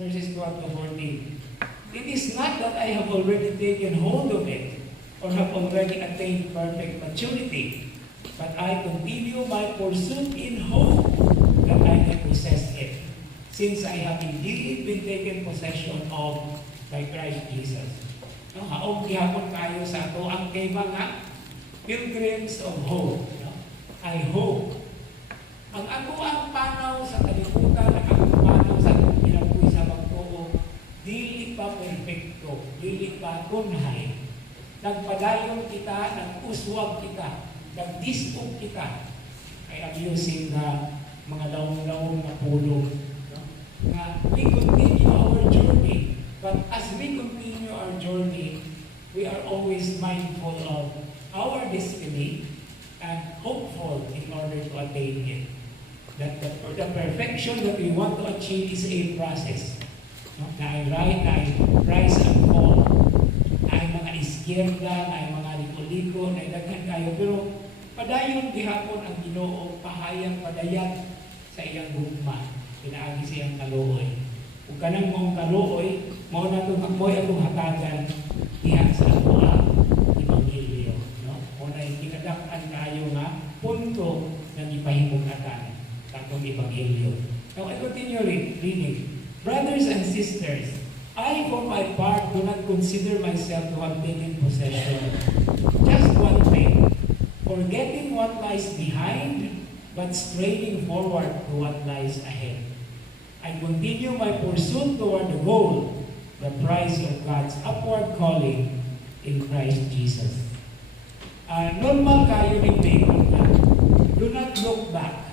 verses 12 to 14. It is not that I have already taken hold of it, or have already attained perfect maturity, but I continue my pursuit in hope that I may possess it, since I have indeed been taken possession of by Christ Jesus. No, haog gihapon kayo sa ato ang kay mga pilgrims of hope. No? I hope. Ang ato ang panaw sa kalibutan, ang ato panaw sa kinabuhi sa pagtuo, dili pa perfecto, dili pa kunhay. Nagpadayon kita, nag-uswag kita, nag-disog kita. I am using the mga lawong-lawong na pulong. No? We continue our journey, but as we continue our journey, we are always mindful of our destiny and hopeful in order to attain it. That the perfection that we want to achieve is a process. No? Na ay rise and fall. Na ay mga iskierda, na ay mga liko-liko, na ay daghan kayo. Pero padayon gihapon ang Ginoo, pahayang padayan sa iyang gugma. Pinaagi sa iyang kaluoy. Kung kanang mong kaluoy, mao na itong ako'y atong hatagan diha sa ato ang Ebanghelyo. No? Mao na kinadakan kayo nga punto na ipahimugatan sa atong Ebanghelyo. Now I continue reading. Brothers and sisters, I for my part do not consider myself to have taken possession. Just one thing, forgetting what lies behind, but straining forward to what lies ahead. I continue my pursuit toward the goal, the prize of God's upward calling in Christ Jesus. Normal kayo ni Bacon na, do not look back.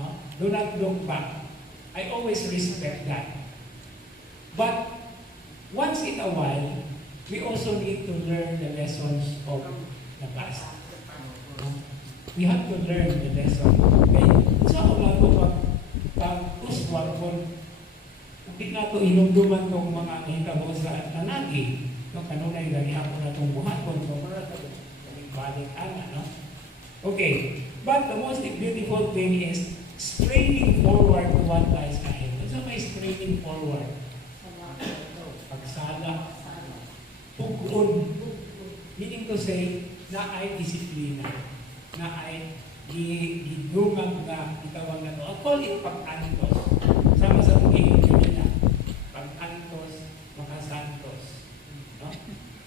No? Do not look back. I always respect that. But once in a while, we also need to learn the lessons of the past. We have to learn the lesson. Okay? So, wala ko pag-uswag kung hindi na ito inumduman itong mga hitabo sa nanagi. No, kanunay ganihan ko na itong buhaton. So, para ito, balik no? Okay. But the most beautiful thing is straining forward to what lies ahead. So, may straining forward. Pagsala. Pugon. Meaning to say, na ay disiplina. Na ay gidungang na itawag na ito. I call it pag-antos. Sama sa pagiging kanina. Pag-antos, makasantos. No?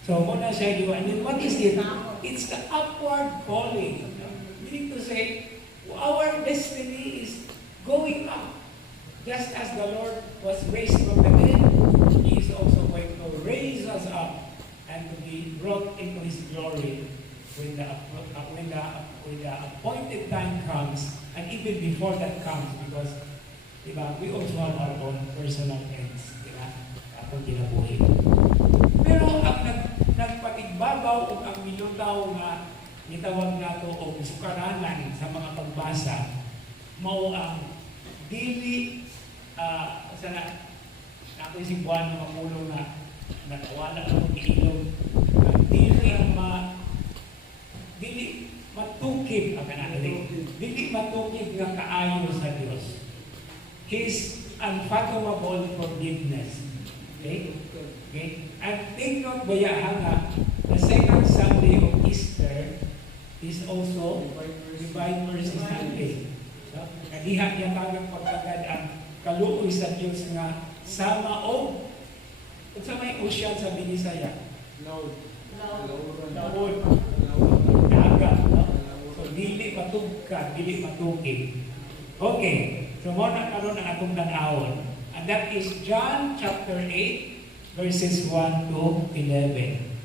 So, muna siya diwa. And then what is it? It's the upward calling. No? Meaning to say, our destiny is going up. Just as the Lord was raised from the dead, He is also going to raise us up and to be brought into His glory when the appointed time comes, and even before that comes, because diba, we also have our own personal ends, diba, atong kinabuhi. Pero ang nagpatigbabaw o ang minutaw nga nitawag nato o sukaranan sa mga pagbasa, mao ang dili sana ako si Juan na mamulo na natawala ng ilog, dili matukib dili matukib nga kaayo sa Dios. His unfathomable forgiveness. Okay? Okay? And take note bayahan nga, the second Sunday of Easter is also Divine Mercy Sunday. So, kadiha niya tagang pagkagad ang kaluoy sa Diyos nga sama o sa may ocean sa Binisaya. Load. Dagat. So, dili matugka, dili matugig. Okay. So, muna karoon ang atong tanawon. And that is John chapter 8, verses 1 to 11.